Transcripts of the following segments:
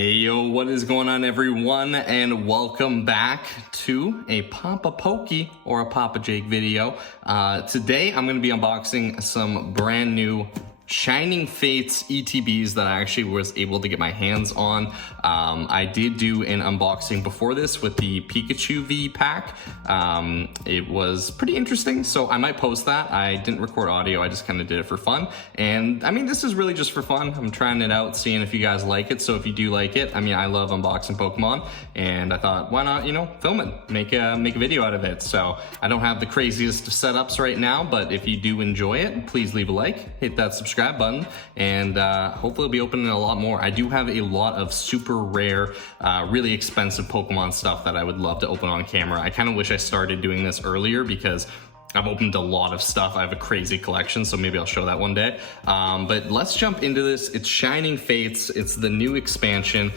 Hey yo, what is going on everyone, and welcome back to a Papa Pokey or a Papa Jake video. Today I'm going to be unboxing some brand new Shining Fates ETBs that I actually was able to get my hands on. I did do an unboxing before this with the Pikachu V pack. It was pretty interesting, so I might post that. I didn't record audio, I just kind of did it for fun. And I mean, this is really just for fun. I'm trying it out, seeing if you guys like it. So if you do like it, I mean, I love unboxing Pokemon, and I thought, why not, you know, film it, make a video out of it. So I don't have the craziest setups right now, but if you do enjoy it, please leave a like, hit that subscribe button, and hopefully I'll be opening a lot more. I do have a lot of super rare, really expensive Pokemon stuff that I would love to open on camera. I kind of wish I started doing this earlier because I've opened a lot of stuff. I have a crazy collection, so maybe I'll show that one day. But let's jump into this. It's Shining Fates. It's the new expansion.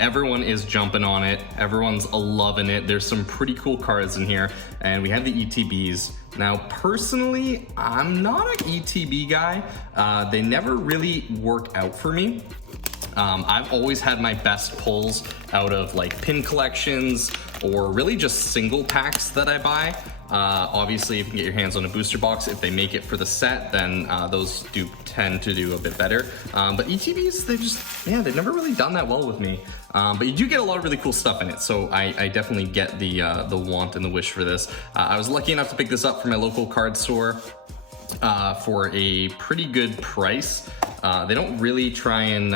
Everyone is jumping on it. Everyone's loving it. There's some pretty cool cards in here, and we have the ETBs. Now, personally, I'm not an ETB guy. They never really work out for me. I've always had my best pulls out of like pin collections or really just single packs that I buy. Obviously, if you can get your hands on a booster box, if they make it for the set, then those do tend to do a bit better. But ETBs, they've never really done that well with me. But you do get a lot of really cool stuff in it, so I definitely get the want and the wish for this. I was lucky enough to pick this up from my local card store for a pretty good price. They don't really try and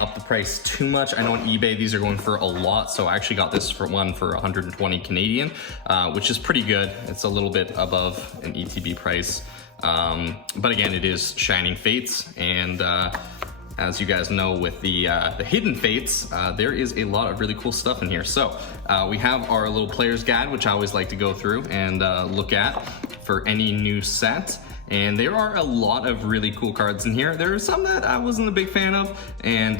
up the price too much. I know on eBay these are going for a lot, so I actually got this for 120 Canadian, which is pretty good. It's a little bit above an ETB price, but again, it is Shining Fates, and as you guys know, with the Hidden Fates, there is a lot of really cool stuff in here. So we have our little player's guide, which I always like to go through and look at for any new set. And there are a lot of really cool cards in here. There are some that I wasn't a big fan of, and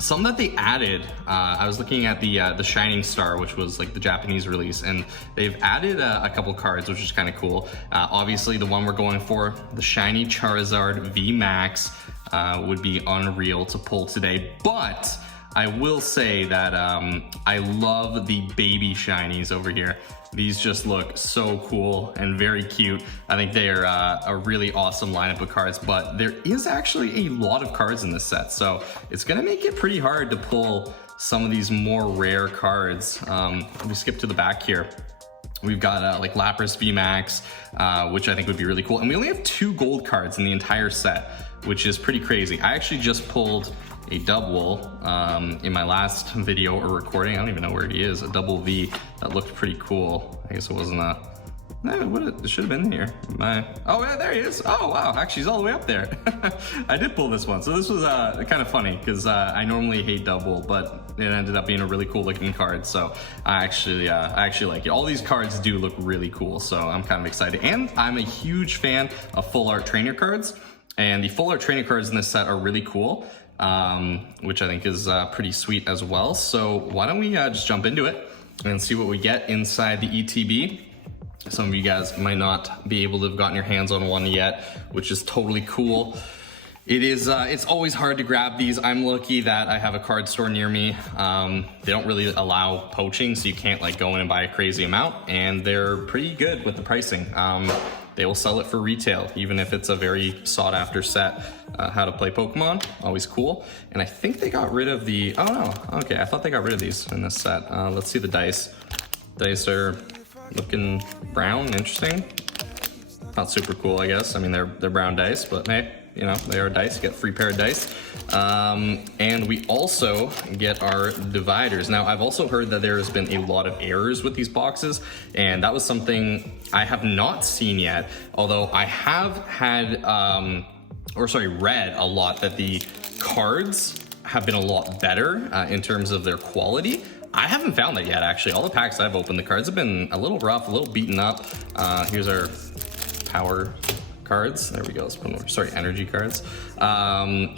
some that they added. I was looking at the Shining Star, which was like the Japanese release, and they've added a couple cards, which is kind of cool. Obviously, the one we're going for, the Shiny Charizard V Max, would be unreal to pull today, but I will say that I love the baby shinies over here. These just look so cool and very cute. I think they are a really awesome lineup of cards, but there is actually a lot of cards in this set, so it's gonna make it pretty hard to pull some of these more rare cards. Let me skip to the back here. We've got like Lapras VMAX, which I think would be really cool. And we only have 2 gold cards in the entire set, which is pretty crazy. I actually just pulled a double in my last video or recording. I don't even know where he is. A double V that looked pretty cool. I guess it wasn't a... No, it should have been here. Oh yeah, there he is. Oh wow, actually he's all the way up there. I did pull this one, so this was kind of funny because I normally hate double, but it ended up being a really cool looking card. So I actually like it. All these cards do look really cool, so I'm kind of excited. And I'm a huge fan of full art trainer cards, and the full art trainer cards in this set are really cool, which I think is pretty sweet as well. So why don't we just jump into it and see what we get inside the ETB. Some of you guys might not be able to have gotten your hands on one yet, which is totally cool. It is, it's always hard to grab these. I'm lucky that I have a card store near me. They don't really allow poaching, so you can't like go in and buy a crazy amount, and they're pretty good with the pricing. They will sell it for retail, even if it's a very sought after set. How to play Pokemon, always cool. And I think they got rid of the, oh no, okay, I thought they got rid of these in this set. Let's see the dice. Dice are looking brown, interesting. Not super cool, I guess. I mean, they're brown dice, but hey, you know, they are dice. You get a free pair of dice. And we also get our dividers. Now, I've also heard that there has been a lot of errors with these boxes, and that was something I have not seen yet, although I have had, read a lot that the cards have been a lot better in terms of their quality. I haven't found that yet, actually. All the packs I've opened, the cards have been a little rough, a little beaten up. Here's our power cards. There we go. Let's put them over. Sorry, energy cards.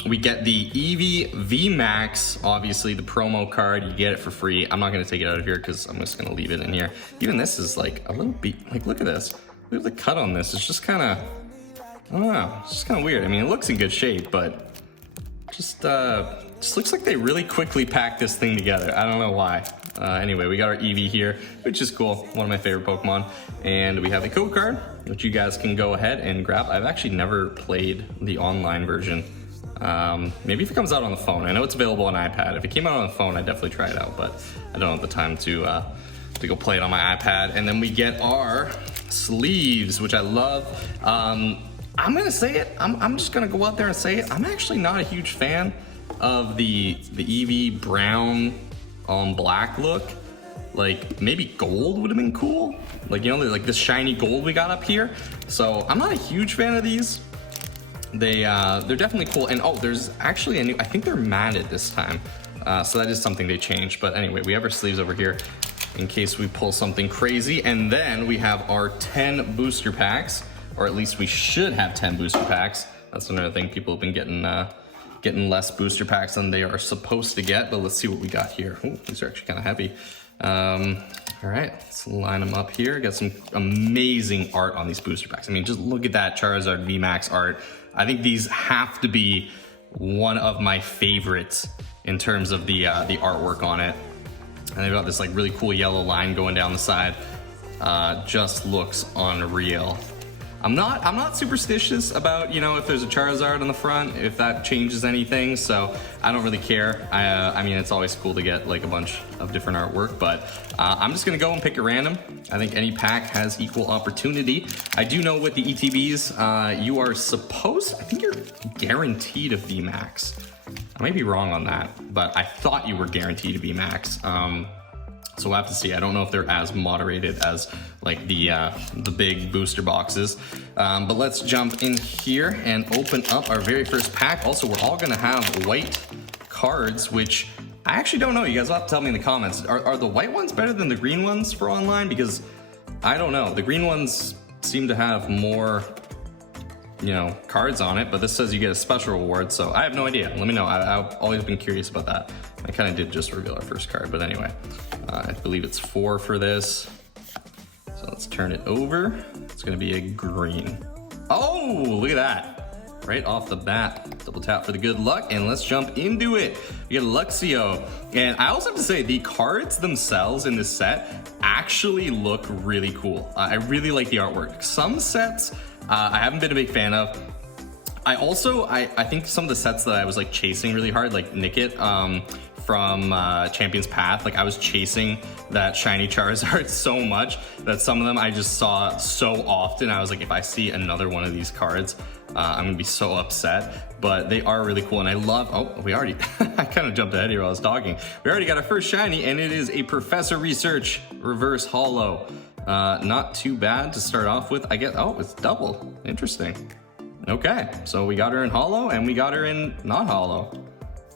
We get the Eevee VMAX, obviously the promo card. You get it for free. I'm not going to take it out of here because I'm just going to leave it in here. Even this is like a little beat. Like, look at this. Look at the cut on this. It's just kind of, I don't know. It's just kind of weird. I mean, it looks in good shape, but just just looks like they really quickly packed this thing together. I don't know why. Anyway, we got our Eevee here, which is cool. One of my favorite Pokemon. And we have a code card, which you guys can go ahead and grab. I've actually never played the online version. Maybe if it comes out on the phone. I know it's available on iPad. If it came out on the phone, I'd definitely try it out, but I don't have the time to go play it on my iPad. And then we get our sleeves, which I love. I'm gonna say it. I'm just gonna go out there and say it. I'm actually not a huge fan of the Eevee brown on black look. Like maybe gold would have been cool. Like, you know, like this shiny gold we got up here. So I'm not a huge fan of these. They're definitely cool. And oh, there's actually a new, I think they're matted this time. So that is something they changed. But anyway, we have our sleeves over here in case we pull something crazy. And then we have our 10 booster packs, or at least we should have 10 booster packs. That's another thing. People have been getting less booster packs than they are supposed to get. But let's see what we got here. Ooh, these are actually kind of heavy. All right, let's line them up here. Got some amazing art on these booster packs. I mean, just look at that Charizard VMAX art. I think these have to be one of my favorites in terms of the artwork on it. And they've got this like really cool yellow line going down the side. Just looks unreal. I'm not superstitious about, you know, if there's a Charizard on the front, if that changes anything, so I don't really care. I mean, it's always cool to get like a bunch of different artwork, but I'm just gonna go and pick a random. I think any pack has equal opportunity. I do know with the ETBs, you are supposed, I think you're guaranteed a VMAX. I might be wrong on that, but I thought you were guaranteed a VMAX. So we'll have to see. I don't know if they're as moderated as like the big booster boxes. But let's jump in here and open up our very first pack. Also, we're all gonna have white cards, which I actually don't know. You guys will have to tell me in the comments. Are the white ones better than the green ones for online? Because I don't know. The green ones seem to have more, you know, cards on it, but this says you get a special reward, so I have no idea. Let me know. I've always been curious about that. I kind of did just reveal our first card, but anyway. I believe it's 4 for this. So let's turn it over. It's gonna be a green. Oh, look at that. Right off the bat. Double tap for the good luck, and let's jump into it. We get a Luxio. And I also have to say, the cards themselves in this set actually look really cool. I really like the artwork. Some sets I haven't been a big fan of. I think some of the sets that I was like chasing really hard, like Nickit, from Champion's Path, like I was chasing that shiny Charizard so much that some of them I just saw so often. I was like, if I see another one of these cards, I'm gonna be so upset. But they are really cool, and I love, oh, we already, I kind of jumped ahead here while I was talking. We already got our first shiny, and it is a Professor Research Reverse Holo. Not too bad to start off with. I guess, oh, it's double. Interesting. Okay, so we got her in Holo, and we got her in not Holo.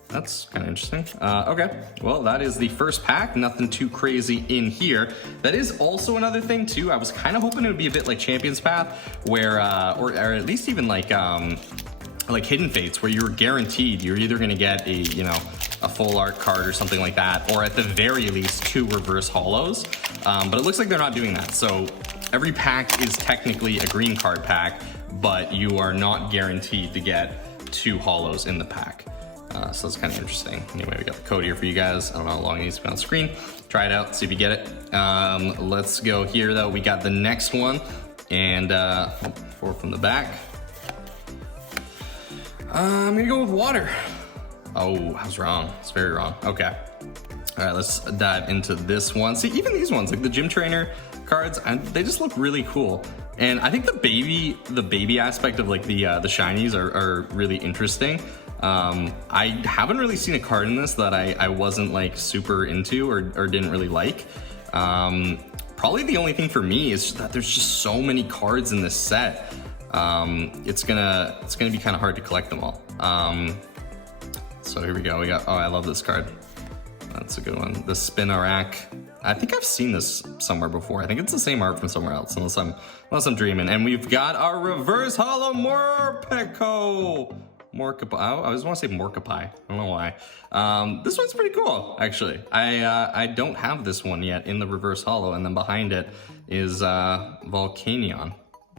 That's kind of interesting. Okay, well, that is the first pack. Nothing too crazy in here. That is also another thing too. I was kind of hoping it would be a bit like Champion's Path, where, or at least even like Hidden Fates, where you were guaranteed you're either gonna get a, you know, a full art card or something like that, or at the very least 2 reverse holos. But it looks like they're not doing that. So every pack is technically a green card pack, but you are not guaranteed to get 2 holos in the pack. So that's kind of interesting. Anyway, we got the code here for you guys. I don't know how long it needs to be on the screen. Try it out, see if you get it. Let's go here though. We got the next one, and 4 from the back. I'm gonna go with water. Oh, I was wrong. It's very wrong. Okay. All right, let's dive into this one. See, even these ones, like the gym trainer cards, they just look really cool. And I think the baby aspect of like the shinies are really interesting. I haven't really seen a card in this that I wasn't like super into or didn't really like. Probably the only thing for me is that there's just so many cards in this set. It's gonna be kind of hard to collect them all. So here we go. We got, oh, I love this card. That's a good one. The Spinarak. I think I've seen this somewhere before. I think it's the same art from somewhere else, unless I'm dreaming. And we've got our reverse holo Morpeko. I just want to say Morcapi. I don't know why. This one's pretty cool, actually. I don't have this one yet in the reverse holo, and then behind it is Volcanion,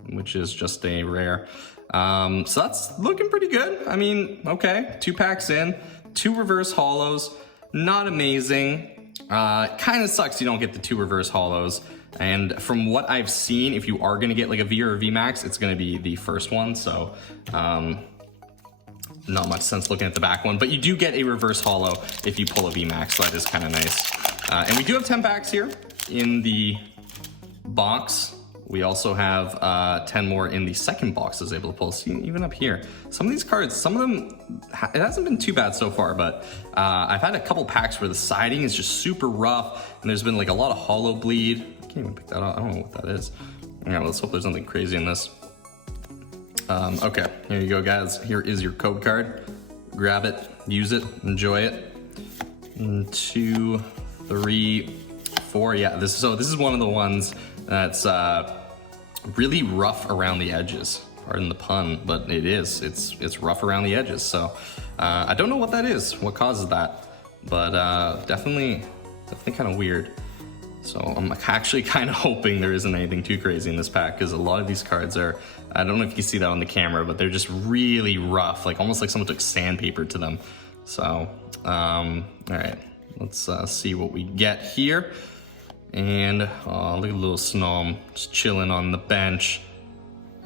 which is just a rare. So that's looking pretty good. I mean, okay, 2 packs in. 2 reverse holos, not amazing. Kind of sucks you don't get the 2 reverse holos. And from what I've seen, if you are gonna get like a V or a V Max, it's gonna be the first one. So not much sense looking at the back one, but you do get a reverse holo if you pull a V Max, so that is kind of nice. And we do have 10 packs here in the box. We also have 10 more in the second box I was able to pull. See, even up here, some of these cards, some of them, it hasn't been too bad so far, but I've had a couple packs where the siding is just super rough, and there's been like a lot of holo bleed. I can't even pick that up. I don't know what that is. Yeah, let's hope there's nothing crazy in this. Okay, here you go, guys. Here is your code card. Grab it, use it, enjoy it. 2, 3, 4. Yeah, this is one of the ones that's really rough around the edges. Pardon the pun, but it is. It's rough around the edges. So I don't know what that is, what causes that, but definitely kind of weird. So I'm actually kind of hoping there isn't anything too crazy in this pack, because a lot of these cards are, I don't know if you can see that on the camera, but they're just really rough, like almost like someone took sandpaper to them. So, all right, let's see what we get here. And oh, look at little Snom just chilling on the bench.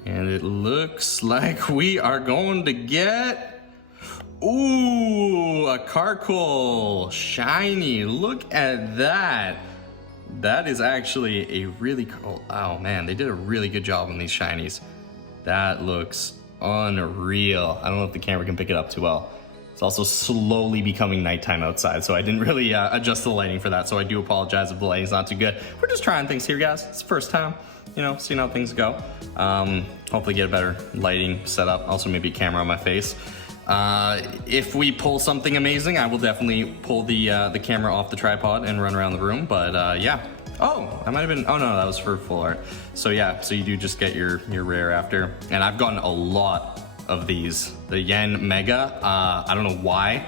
And it looks like we are going to get, ooh, a Carkol shiny. Look at that. That is actually a really cool, oh man, they did a really good job on these shinies. That looks unreal. I don't know if the camera can pick it up too well. It's also slowly becoming nighttime outside, so I didn't really adjust the lighting for that, so I do apologize if the lighting's not too good. We're just trying things here, guys. It's the first time, you know, seeing how things go. Hopefully get a better lighting setup, also maybe a camera on my face. If we pull something amazing, I will definitely pull the camera off the tripod and run around the room, but yeah. Oh, I might have been, oh no, that was for full art. So yeah, so you do just get your rare after. And I've gotten a lot of these. The Yen Mega, I don't know why.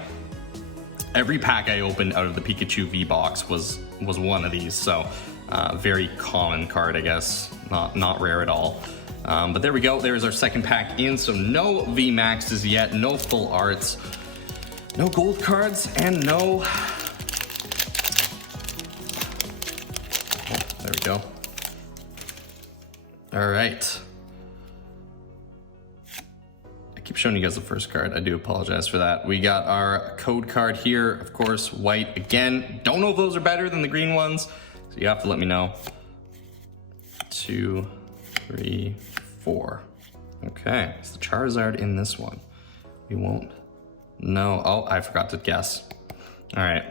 Every pack I opened out of the Pikachu V box was one of these, so very common card, I guess. Not rare at all. But there we go, there's our second pack in, so no V Maxes yet, no full arts, no gold cards, and no... Oh, there we go. All right. I keep showing you guys the first card, I do apologize for that. We got our code card here, of course, white again. Don't know if those are better than the green ones, so you have to let me know. 2, 3, 4. Okay, it's the Charizard in this one. We won't know. Oh, I forgot to guess. All right.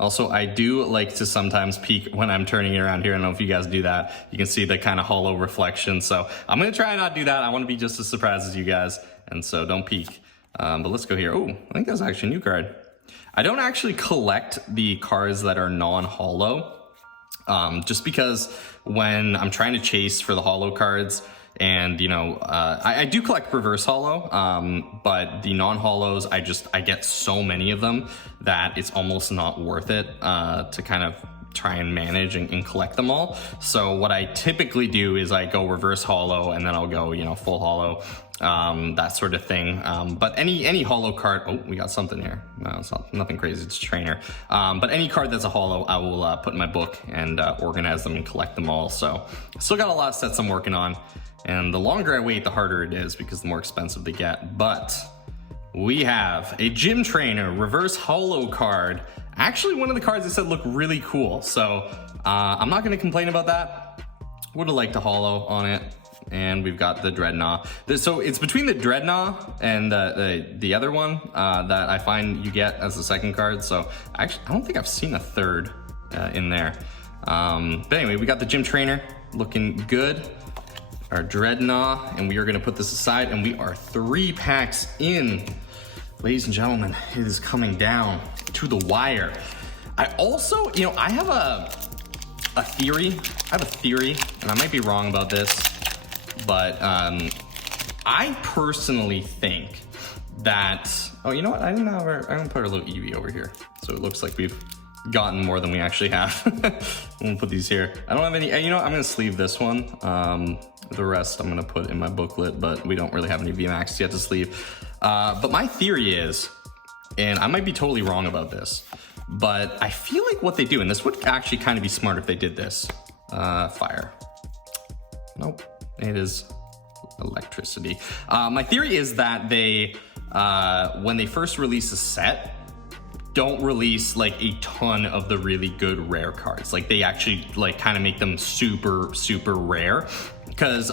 Also, I do like to sometimes peek when I'm turning it around here. I don't know if you guys do that. You can see the kind of holo reflection. So I'm gonna try and not do that. I want to be just as surprised as you guys, and so don't peek. But let's go here. Oh, I think that's actually a new card. I don't actually collect the cards that are non-holo, just because when I'm trying to chase for the holo cards, and you know, I do collect reverse holo, but the non-holos, I get so many of them that it's almost not worth it to kind of try and manage and collect them all. So what I typically do is I go reverse holo, and then I'll go, you know, full holo, that sort of thing. But any holo card, oh, we got something here. No, it's nothing crazy, it's a trainer. But any card that's a holo, I will put in my book and organize them and collect them all. So still got a lot of sets I'm working on. And the longer I wait, the harder it is because the more expensive they get. But we have a gym trainer reverse holo card. Actually, one of the cards I said looked really cool. So I'm not going to complain about that. Would have liked a holo on it. And we've got the Dreadnought. So it's between the Dreadnought and the other one that I find you get as the second card. So actually, I don't think I've seen a third in there. But anyway, we got the gym trainer looking good. Our Dreadnought, and we are going to put this aside, and we are 3 packs in. Ladies and gentlemen, it is coming down to the wire. I also, you know, I have a theory. I have a theory, and I might be wrong about this, but I personally think that, oh, you know what? I'm gonna put our little Eevee over here, so it looks like we've gotten more than we actually have. I'm gonna put these here. I don't have any, you know what? I'm gonna sleeve this one. The rest I'm gonna put in my booklet, but we don't really have any VMAX yet to sleeve. But my theory is and I might be totally wrong about this, but I feel like what they do, and this would actually kind of be smart if they did this. Fire. Nope, it is electricity. My theory is that they, when they first release a set, don't release like a ton of the really good rare cards. Like they actually like kind of make them super rare, because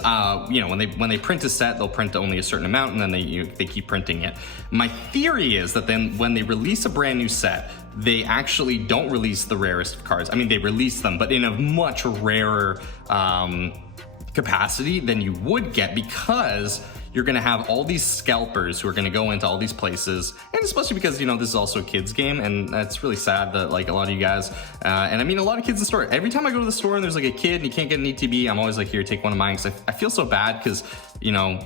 you know, when they print a set, they'll print only a certain amount, and then they keep printing it. My theory is that then when they release a brand new set, they actually don't release the rarest of cards. I mean, they release them, but in a much rarer capacity than you would get, because you're gonna have all these scalpers who are gonna go into all these places, and especially because, you know, this is also a kid's game, and that's really sad that like a lot of you guys, and I mean a lot of kids in the store, every time I go to the store and there's like a kid and you can't get an ETB, I'm always like, here, take one of mine, because I feel so bad, because, you know,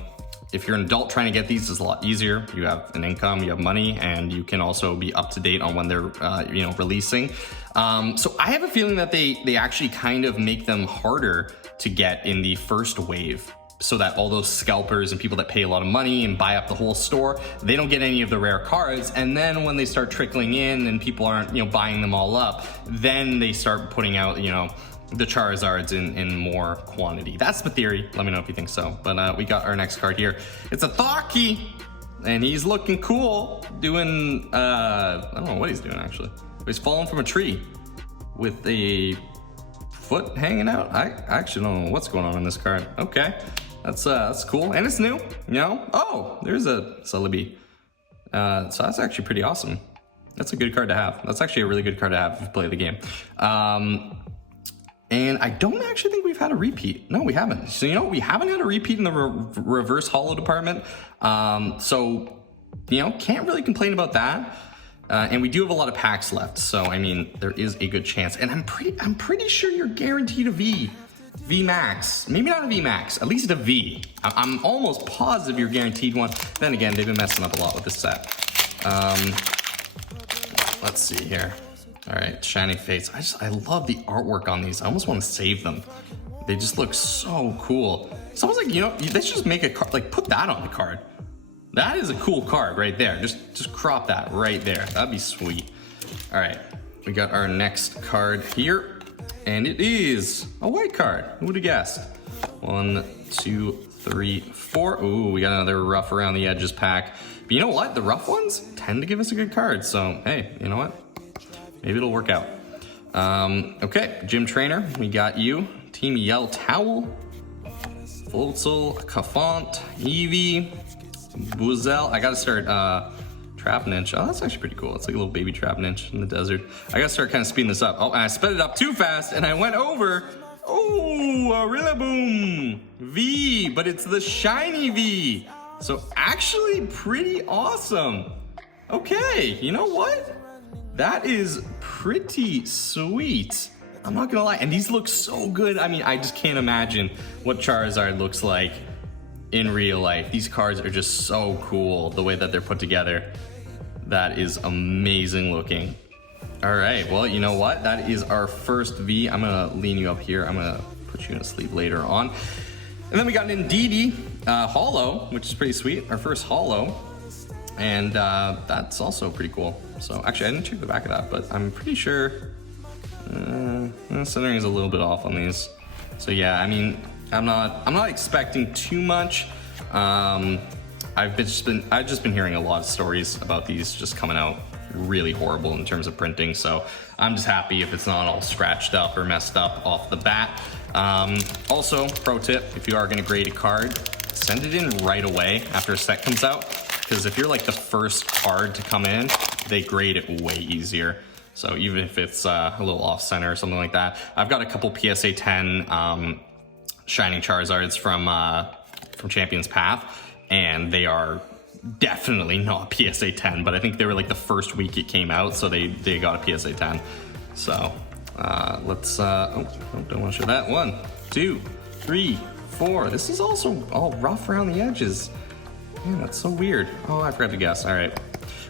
if you're an adult trying to get these, it's a lot easier. You have an income, you have money, and you can also be up to date on when they're, you know, releasing. So I have a feeling that they actually kind of make them harder to get in the first wave, so that all those scalpers and people that pay a lot of money and buy up the whole store, they don't get any of the rare cards. And then when they start trickling in and people aren't, you know, buying them all up, then they start putting out, you know, the Charizards in more quantity. That's the theory. Let me know if you think so. But we got our next card here. It's a Thaki, and he's looking cool, doing, I don't know what he's doing actually. He's falling from a tree with a foot hanging out. I actually don't know what's going on in this card. Okay, that's cool, and it's new, you know. Oh, there's a Celebi. So that's actually pretty awesome. That's a good card to have. That's actually a really good card to have if you play the game. And I don't actually think we've had a repeat. No, we haven't. So, you know, we haven't had a repeat in the reverse holo department. So, you know, can't really complain about that. And we do have a lot of packs left, so I mean, there is a good chance. And I'm pretty sure you're guaranteed a V Max. Maybe not a V Max, at least a V. I'm almost positive you're guaranteed one. Then again, they've been messing up a lot with this set. Let's see here. All right, Shiny Fates. I love the artwork on these. I almost want to save them. They just look so cool. It's almost like, you know, they should just make a card, like put that on the card. That is a cool card right there. Just crop that right there. That'd be sweet. All right, we got our next card here, and it is a white card. Who would have guessed? 1, 2, 3, 4. Ooh, we got another rough around the edges pack. But you know what? The rough ones tend to give us a good card. So hey, you know what? Maybe it'll work out. Okay, Gym Trainer, we got you. Team Yell Towel, Voltzel, Cafont, Eevee, Buzel. I gotta start Trapinch. Oh, that's actually pretty cool. It's like a little baby Trapinch in the desert. I gotta start kind of speeding this up. Oh, and I sped it up too fast and I went over. Oh, a Rillaboom V, but it's the shiny V. So actually pretty awesome. Okay, you know what? That is pretty sweet. I'm not gonna lie, and these look so good. I mean, I just can't imagine what Charizard looks like in real life. These cards are just so cool, the way that they're put together. That is amazing looking. All right, well, you know what? That is our first V. I'm gonna lean you up here. I'm gonna put you in a sleep later on. And then we got an Indeedee Holo, which is pretty sweet. Our first Holo. And that's also pretty cool. So actually, I didn't check the back of that, but I'm pretty sure centering is a little bit off on these. So yeah, I mean, I'm not expecting too much. I've just been hearing a lot of stories about these just coming out really horrible in terms of printing. So I'm just happy if it's not all scratched up or messed up off the bat. Also, pro tip: if you are going to grade a card, send it in right away after a set comes out. Because if you're like the first card to come in, they grade it way easier. So even if it's a little off center or something like that. I've got a couple PSA 10 Shining Charizards from Champion's Path, and they are definitely not PSA 10, but I think they were like the first week it came out, so they got a PSA 10. So let's, don't want to show that. 1, 2, 3, 4. This is also all rough around the edges. Man, that's so weird. Oh, I forgot to guess. All right.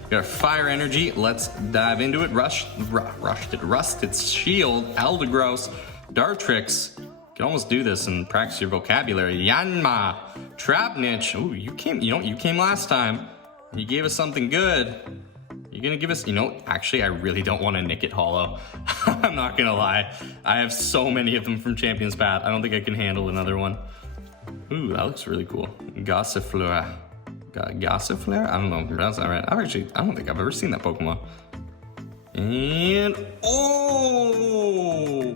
We got Fire Energy. Let's dive into it. Rusted Shield, Eldegross, Dartrix. You can almost do this and practice your vocabulary. Yanma, Trapinch. Ooh, you came last time. You gave us something good. You gonna give us, you know, actually, I really don't want to nick it Holo. I'm not gonna lie. I have so many of them from Champions Path. I don't think I can handle another one. Ooh, that looks really cool. Gossifleur. Gossifleur? I don't know if I'm pronouncing that right. I don't think I've ever seen that Pokemon. And, oh!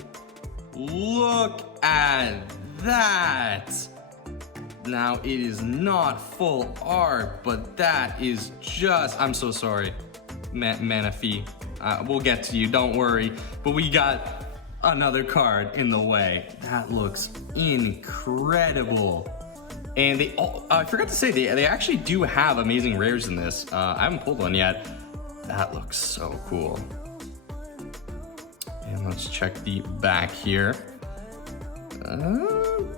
Look at that! Now, it is not full art, but that is just... I'm so sorry, Manaphy. We'll get to you, don't worry. But we got another card in the way. That looks incredible. And they I forgot to say, they actually do have amazing rares in this. I haven't pulled one yet. That looks so cool. And let's check the back here.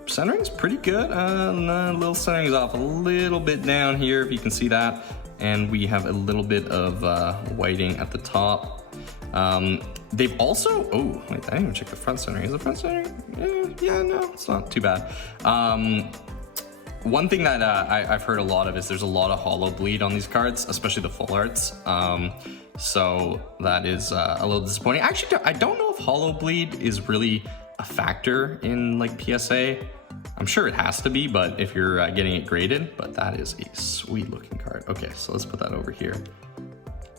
Centering's pretty good. Little centering's off a little bit down here, if you can see that. And we have a little bit of whiting at the top. They've also, oh, wait, I didn't even check the front centering. Is the front centering? Yeah, no, it's not too bad. One thing that I've heard a lot of is there's a lot of holo bleed on these cards, especially the full arts. So that is a little disappointing. Actually, I don't know if holo bleed is really a factor in like PSA. I'm sure it has to be, but if you're getting it graded, but that is a sweet looking card. Okay, so let's put that over here.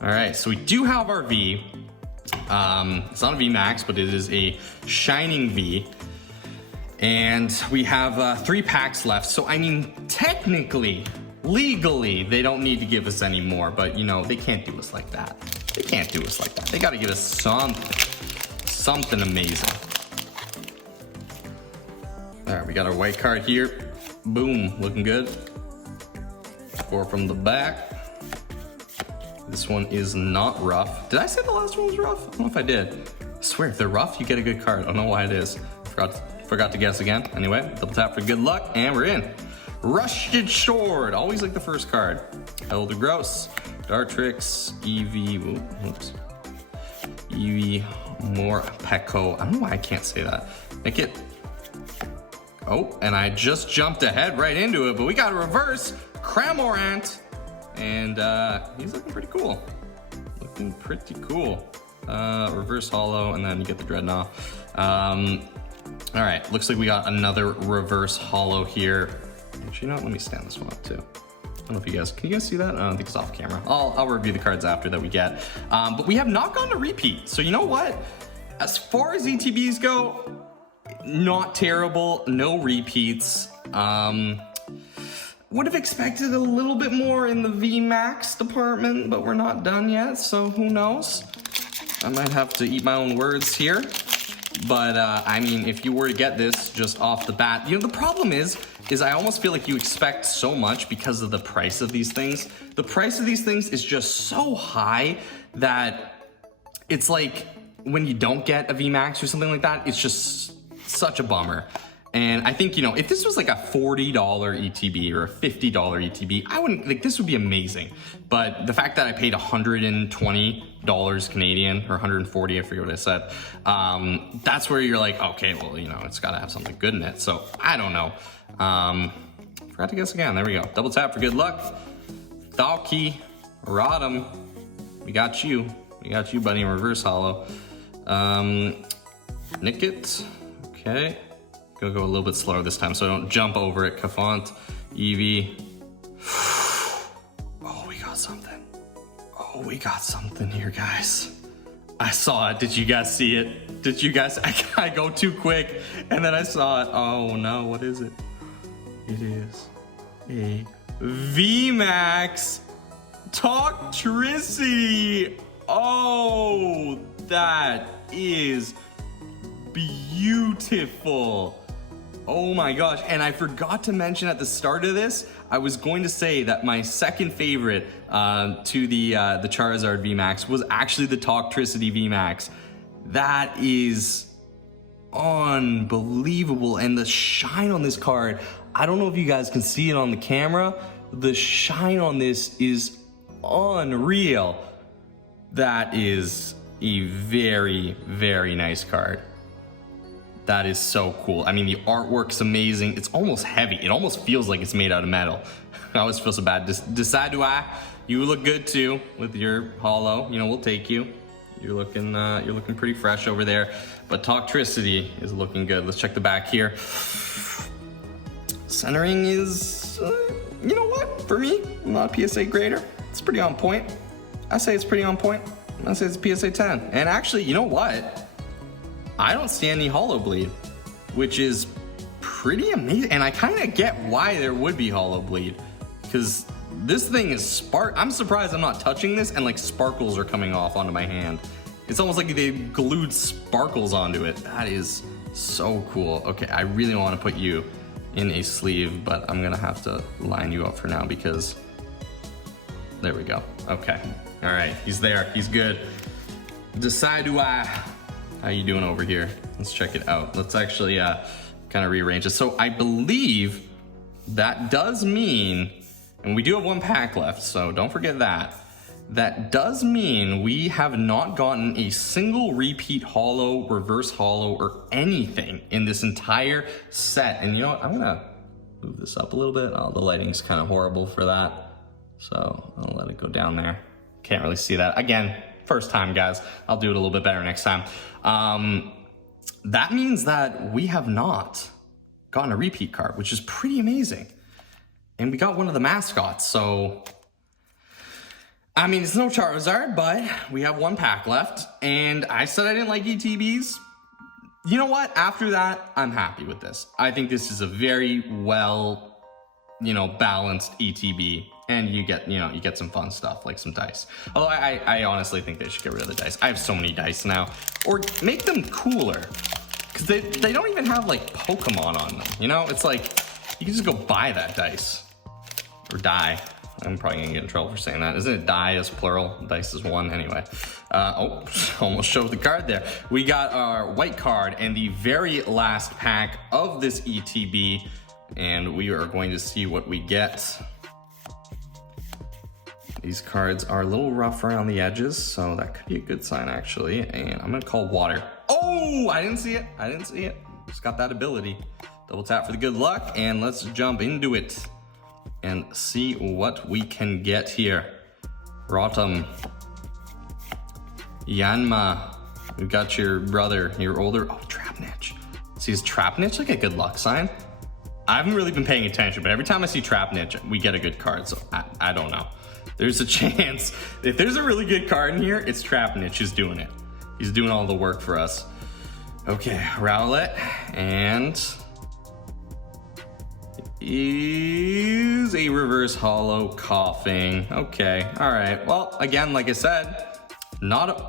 All right, so we do have our V. It's not a V Max, but it is a Shining V. And we have 3 packs left. So, I mean, technically, legally, they don't need to give us any more, but you know, they can't do us like that. They can't do us like that. They gotta give us something amazing. All right, we got our white card here. Boom, looking good. 4 from the back. This one is not rough. Did I say the last one was rough? I don't know if I did. I swear, if they're rough, you get a good card. I don't know why it is. Forgot to guess again. Anyway, double tap for good luck, and we're in. Rusted Sword, always like the first card. Elder Gross, Dartrix, Eevee, oops. Eevee, Morpeko. I don't know why I can't say that. Make it. Oh, and I just jumped ahead right into it, but we got a reverse Cramorant, and he's looking pretty cool. Looking pretty cool. Reverse holo, and then you get the Dreadnought. All right, looks like we got another reverse holo here. Actually, you know what? Let me stand this one up too. I don't know if you guys, can you guys see that? I don't think it's off camera. I'll review the cards after that we get. But we have not gone to repeat. So you know what? As far as ETBs go, not terrible, no repeats. Would have expected a little bit more in the VMAX department, but we're not done yet, so who knows? I might have to eat my own words here. But I mean, if you were to get this just off the bat, you know, the problem is I almost feel like you expect so much because of the price of these things. The price of these things is just so high that it's like when you don't get a VMAX or something like that, it's just such a bummer. And I think, you know, if this was like a $40 ETB or a $50 ETB, I wouldn't, like, this would be amazing. But the fact that I paid $120 Canadian or 140, I forget what I said, that's where you're like, okay, well, you know, it's gotta have something good in it. So I don't know. Forgot to guess again. There we go. Double tap for good luck. Thalkey, Rodham, we got you. We got you, buddy, in reverse holo. Nickit, okay. Gonna go a little bit slower this time so I don't jump over it. Cafont, Eevee. Oh, we got something. Oh, we got something here, guys. I saw it. Did you guys see it? Did you guys? I go too quick and then I saw it. Oh no, what is it? It is a VMAX Toxtricity. Oh, that is beautiful. Oh my gosh, and I forgot to mention at the start of this, I was going to say that my second favorite to the Charizard VMAX was actually the Toxtricity VMAX. That is unbelievable, and the shine on this card, I don't know if you guys can see it on the camera, the shine on this is unreal. That is a very, very nice card. That is so cool. I mean, the artwork's amazing. It's almost heavy. It almost feels like it's made out of metal. I always feel so bad. Decidua, You look good too with your holo. You know, we'll take you. You're looking pretty fresh over there. But Toxtricity is looking good. Let's check the back here. Centering is, you know what? For me, I'm not a PSA grader. It's pretty on point. I say it's pretty on point. I say it's a PSA 10. And actually, you know what? I don't see any holo bleed, which is pretty amazing. And I kind of get why there would be holo bleed, because this thing is I'm surprised I'm not touching this and like sparkles are coming off onto my hand. It's almost like they glued sparkles onto it. That is so cool. Okay, I really want to put you in a sleeve, but I'm gonna have to line you up for now because there we go. Okay, all right, he's there, he's good. Decidua, how you doing over here? Let's check it out. Let's actually kind of rearrange it. So I believe that does mean, and we do have one pack left, so don't forget that. That does mean we have not gotten a single repeat holo, reverse holo, or anything in this entire set. And you know what? I'm gonna move this up a little bit. Oh, the lighting's kind of horrible for that. So I'll let it go down there. Can't really see that. Again, first time, guys. I'll do it a little bit better next time. That means that we have not gotten a repeat card, which is pretty amazing. And we got one of the mascots, so I mean, it's no Charizard, but we have one pack left, and I said I didn't like ETBs. You know what? After that, I'm happy with this. I think this is a very well, balanced ETB, and you get some fun stuff, like some dice. Although I honestly think they should get rid of the dice. I have so many dice now. Or make them cooler, because they don't even have, like, Pokemon on them, It's like, you can just go buy that dice, or die. I'm probably gonna get in trouble for saying that. Isn't it die as plural? Dice is one, anyway. Oh, almost showed the card there. We got our white card and the very last pack of this ETB, and we are going to see what we get. These cards are a little rough around the edges, so that could be a good sign, actually. And I'm gonna call water. Oh, I didn't see it. Just got that ability. Double tap for the good luck, and let's jump into it and see what we can get here. Rotom, Yanma, we've got your brother, your older, Trapinch. See, is Trapinch like a good luck sign? I haven't really been paying attention, but every time I see Trapinch, we get a good card, so I don't know. There's a chance, if there's a really good card in here, it's Trapinch who's doing it. He's doing all the work for us. Okay, Rowlet, and is a reverse holo coughing. Okay, all right. Well, again, like I said, not a,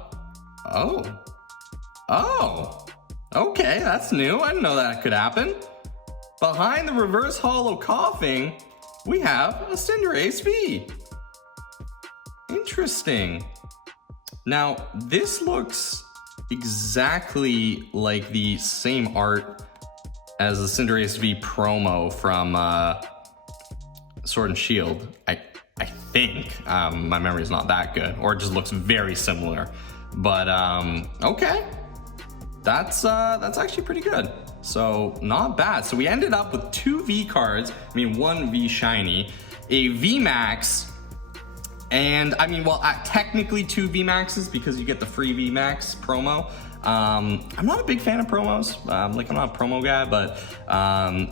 oh, okay, that's new. I didn't know that could happen. Behind the reverse holo coughing, we have a Cinderace V. Interesting. Now, this looks exactly like the same art as the Cinderace V promo from Sword and Shield. I think. My memory is not that good, or it just looks very similar. But okay, that's actually pretty good. So not bad. So we ended up with 2 V cards. I mean, 1 V shiny, a V Max, and I mean, well, technically 2 V Maxes because you get the free V Max promo. I'm not a big fan of promos. I'm not a promo guy, but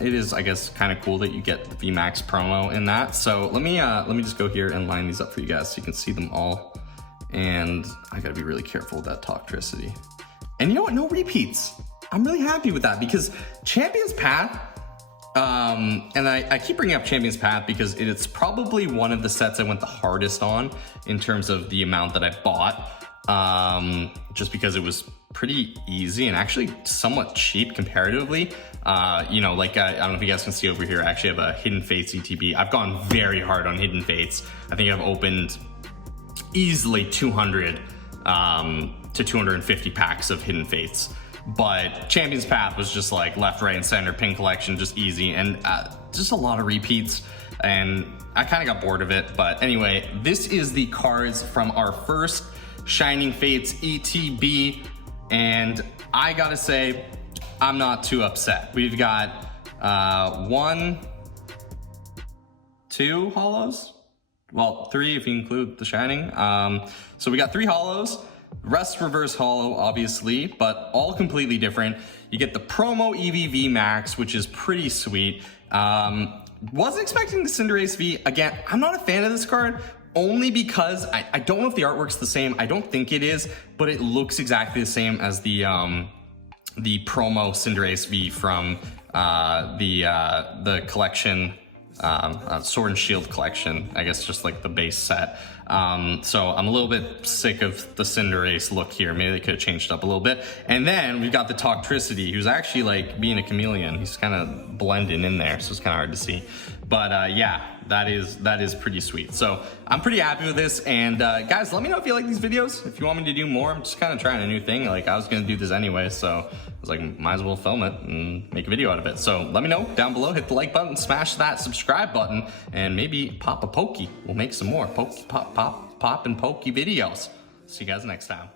it is, I guess, kind of cool that you get the VMAX promo in that. So let me just go here and line these up for you guys so you can see them all. And I gotta be really careful with that Toxtricity. And you know what? No repeats. I'm really happy with that because Champion's Path, and I keep bringing up Champion's Path because it's probably one of the sets I went the hardest on in terms of the amount that I bought, just because it was pretty easy and actually somewhat cheap comparatively. I don't know if you guys can see over here, I actually have a Hidden Fates ETB. I've gone very hard on Hidden Fates. I think I've opened easily 200 to 250 packs of Hidden Fates. But Champion's Path was just like left, right, and center, pin collection, just easy, and just a lot of repeats. And I kind of got bored of it. But anyway, this is the cards from our first Shining Fates ETB. And I gotta say, I'm not too upset. We've got 1, 2 holos, well, 3 if you include the Shining. So we got 3 holos, rest reverse holo, obviously, but all completely different. You get the promo EVV Max, which is pretty sweet. Wasn't expecting the Cinderace V. Again, I'm not a fan of this card, only because I don't know if the artwork's the same. I don't think it is, but it looks exactly the same as the promo Cinderace V from the collection, Sword and Shield collection, I guess just like the base set. So I'm a little bit sick of the Cinderace look here. Maybe they could have changed it up a little bit. And then we've got the Toxtricity, who's actually like being a chameleon. He's kind of blending in there, so it's kind of hard to see. But yeah, that is pretty sweet. So I'm pretty happy with this. And guys, let me know if you like these videos. If you want me to do more, I'm just kind of trying a new thing. Like I was gonna do this anyway, so I was like, might as well film it and make a video out of it. So let me know down below, hit the like button, smash that subscribe button, and maybe pop a Pokey. We'll make some more pop and Pokey videos. See you guys next time.